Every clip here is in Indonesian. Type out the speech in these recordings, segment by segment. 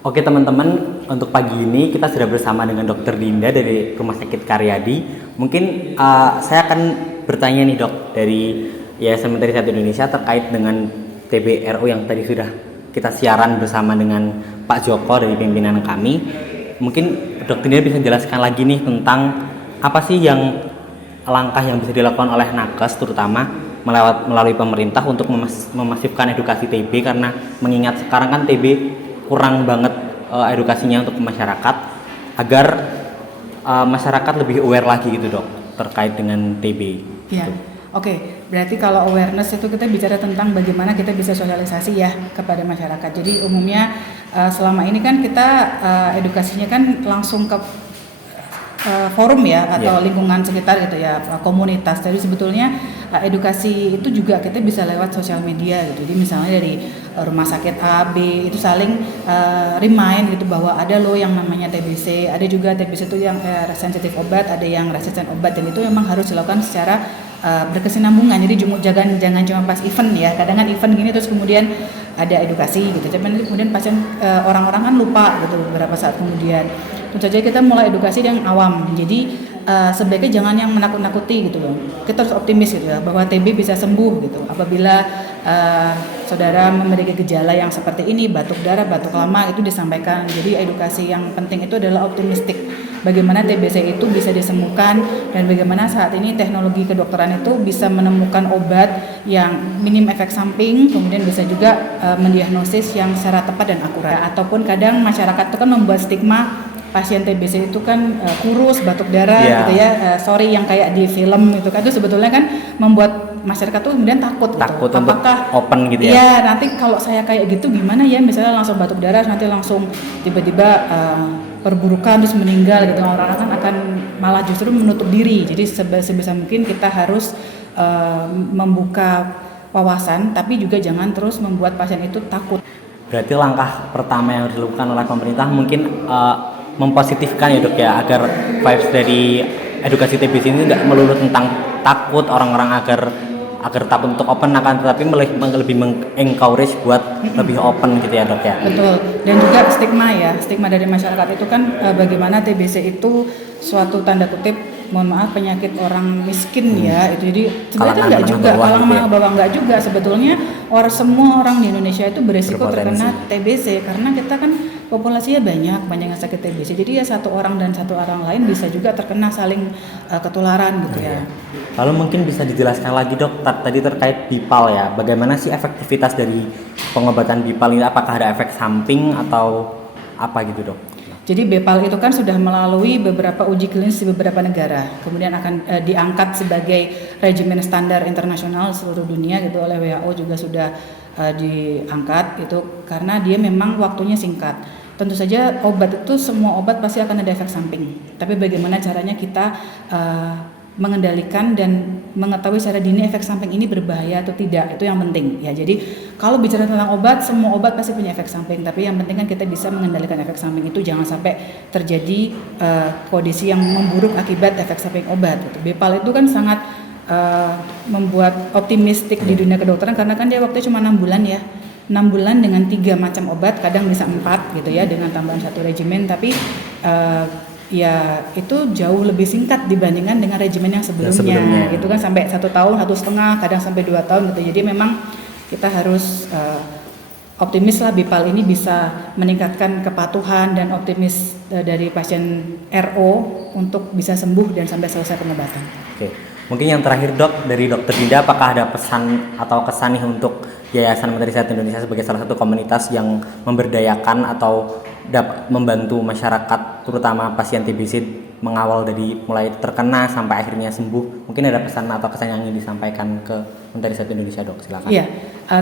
Oke teman-teman, untuk pagi ini kita sudah bersama dengan Dokter Dinda dari Rumah Sakit Karyadi. Mungkin saya akan bertanya nih dok, dari Yayasan Menteri Sehat Indonesia terkait dengan TBRO yang tadi sudah kita siaran bersama dengan Pak Joko dari pimpinan kami. Mungkin Dokter Dinda bisa jelaskan lagi nih tentang apa sih yang langkah yang bisa dilakukan oleh Nakes terutama melalui pemerintah untuk memasifkan edukasi TB, karena mengingat sekarang kan TB kurang banget edukasinya untuk masyarakat, agar masyarakat lebih aware lagi gitu dok terkait dengan TB. Ya, Gitu. oke. Berarti kalau awareness itu kita bicara tentang bagaimana kita bisa sosialisasi ya kepada masyarakat. Jadi umumnya selama ini kan kita edukasinya kan langsung ke forum ya atau lingkungan sekitar gitu ya, komunitas. Jadi sebetulnya edukasi itu juga kita bisa lewat sosial media gitu. Jadi misalnya dari rumah sakit A, B itu saling remind gitu bahwa ada loh yang namanya TBC. Ada juga TBC itu yang sensitif obat, ada yang resisten obat, dan itu memang harus dilakukan secara berkesinambungan. Jadi jangan cuma pas event ya. Kadang kan event gini terus kemudian ada edukasi gitu. Cuman kemudian pasien orang-orang kan lupa gitu beberapa saat kemudian. Tentu saja kita mulai edukasi yang awam. Jadi sebaiknya jangan yang menakut-nakuti gitu loh. Kita harus optimis gitu ya bahwa TB bisa sembuh gitu. Apabila saudara memiliki gejala yang seperti ini, batuk darah, batuk lama, itu disampaikan. Jadi edukasi yang penting itu adalah optimistik. Bagaimana TBC itu bisa disembuhkan dan bagaimana saat ini teknologi kedokteran itu bisa menemukan obat yang minim efek samping, kemudian bisa juga mendiagnosis yang secara tepat dan akurat. Ataupun kadang masyarakat itu kan membuat stigma pasien TBC itu kan kurus, batuk darah gitu ya, sorry yang kayak di film itu kan, itu sebetulnya kan membuat masyarakat tuh kemudian takut gitu. Apakah open gitu ya? Iya, nanti kalau saya kayak gitu gimana ya, misalnya langsung batuk darah, nanti langsung tiba-tiba perburukan terus meninggal gitu, orang-orang akan malah justru menutup diri. Jadi sebisa mungkin kita harus membuka wawasan, tapi juga jangan terus membuat pasien itu takut. Berarti langkah pertama yang dilakukan oleh pemerintah mungkin mempositifkan ya dok ya, agar vibes dari edukasi TBC ini tidak melulu tentang takut orang-orang agar takut untuk open, akan tetapi lebih encourage buat lebih open gitu ya dok ya. Betul. Dan juga stigma dari masyarakat itu kan bagaimana TBC itu suatu tanda kutip, mohon maaf, penyakit orang miskin ya, itu. Jadi sebenarnya enggak juga, kalangan menengah bawah enggak juga sebetulnya. Semua orang di Indonesia itu beresiko terkena TBC karena kita kan populasinya banyak yang sakit TBC. Jadi ya satu orang dan satu orang lain bisa juga terkena, saling ketularan gitu ya. Lalu mungkin bisa dijelaskan lagi dok tadi terkait BIPAL ya. Bagaimana sih efektivitas dari pengobatan BIPAL ini? Apakah ada efek samping atau apa gitu dok? Jadi BIPAL itu kan sudah melalui beberapa uji klinis di beberapa negara, kemudian akan diangkat sebagai regimen standar internasional seluruh dunia gitu oleh WHO, juga sudah diangkat itu karena dia memang waktunya singkat. Tentu saja semua obat pasti akan ada efek samping, tapi bagaimana caranya kita mengendalikan dan mengetahui secara dini efek samping ini berbahaya atau tidak, itu yang penting ya. Jadi kalau bicara tentang obat, semua obat pasti punya efek samping, tapi yang penting kan kita bisa mengendalikan efek samping itu, jangan sampai terjadi kondisi yang memburuk akibat efek samping obat gitu. BIPAL itu kan sangat membuat optimistik di dunia kedokteran karena kan dia waktunya cuma 6 bulan ya. 6 bulan dengan 3 macam obat, kadang bisa 4 gitu ya, dengan tambahan 1 regimen, tapi ya itu jauh lebih singkat dibandingkan dengan regimen yang sebelumnya. Itu kan sampai 1 tahun, 1,5, kadang sampai 2 tahun gitu. Jadi memang kita harus optimis lah BIPAL ini bisa meningkatkan kepatuhan dan optimis dari pasien RO untuk bisa sembuh dan sampai selesai pengobatan. Oke. Mungkin yang terakhir dok, dari Dokter Dinda, apakah ada pesan atau kesan nih untuk Yayasan Menteri Sehat Indonesia sebagai salah satu komunitas yang memberdayakan atau dapat membantu masyarakat, terutama pasien TBC, mengawal dari mulai terkena sampai akhirnya sembuh? Mungkin ada pesan atau kesan yang ingin disampaikan ke Menteri Sehat Indonesia dok, silakan. Iya,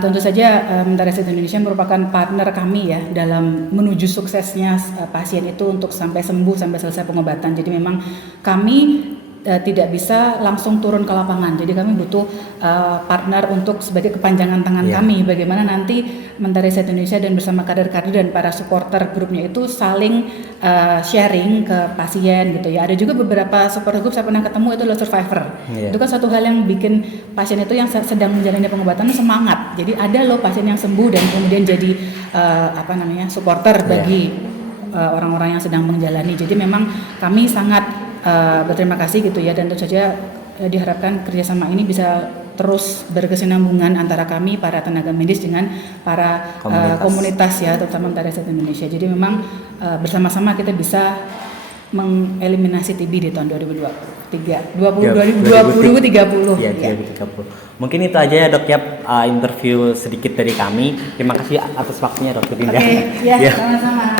tentu saja Menteri Sehat Indonesia merupakan partner kami ya dalam menuju suksesnya pasien itu untuk sampai sembuh, sampai selesai pengobatan. Jadi memang kami tidak bisa langsung turun ke lapangan. Jadi kami butuh partner untuk sebagai kepanjangan tangan kami. Bagaimana nanti Mentari Sehat Indonesia dan bersama kader-kader dan para supporter grupnya itu saling sharing ke pasien gitu ya. Ada juga beberapa supporter group saya pernah ketemu itu adalah survivor. Itu kan suatu hal yang bikin pasien itu yang sedang menjalani pengobatan semangat. Jadi ada loh pasien yang sembuh dan kemudian jadi supporter bagi orang-orang yang sedang menjalani. Jadi memang kami sangat berterima kasih gitu ya, dan tentu saja diharapkan kerjasama ini bisa terus berkesinambungan antara kami para tenaga medis dengan para komunitas ya, terutama Mentari Sehat Indonesia. Jadi memang bersama-sama kita bisa mengeliminasi TB di tahun 2030. Ya, 2030. Mungkin itu aja ya dok ya, interview sedikit dari kami. Terima kasih atas waktunya Dokter Dinda. Oke, ya, sama-sama.